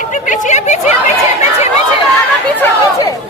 একটু পিছিয়ে পিছিয়ে পিছিয়ে পিছিয়ে পিছিয়ে পিছিয়ে।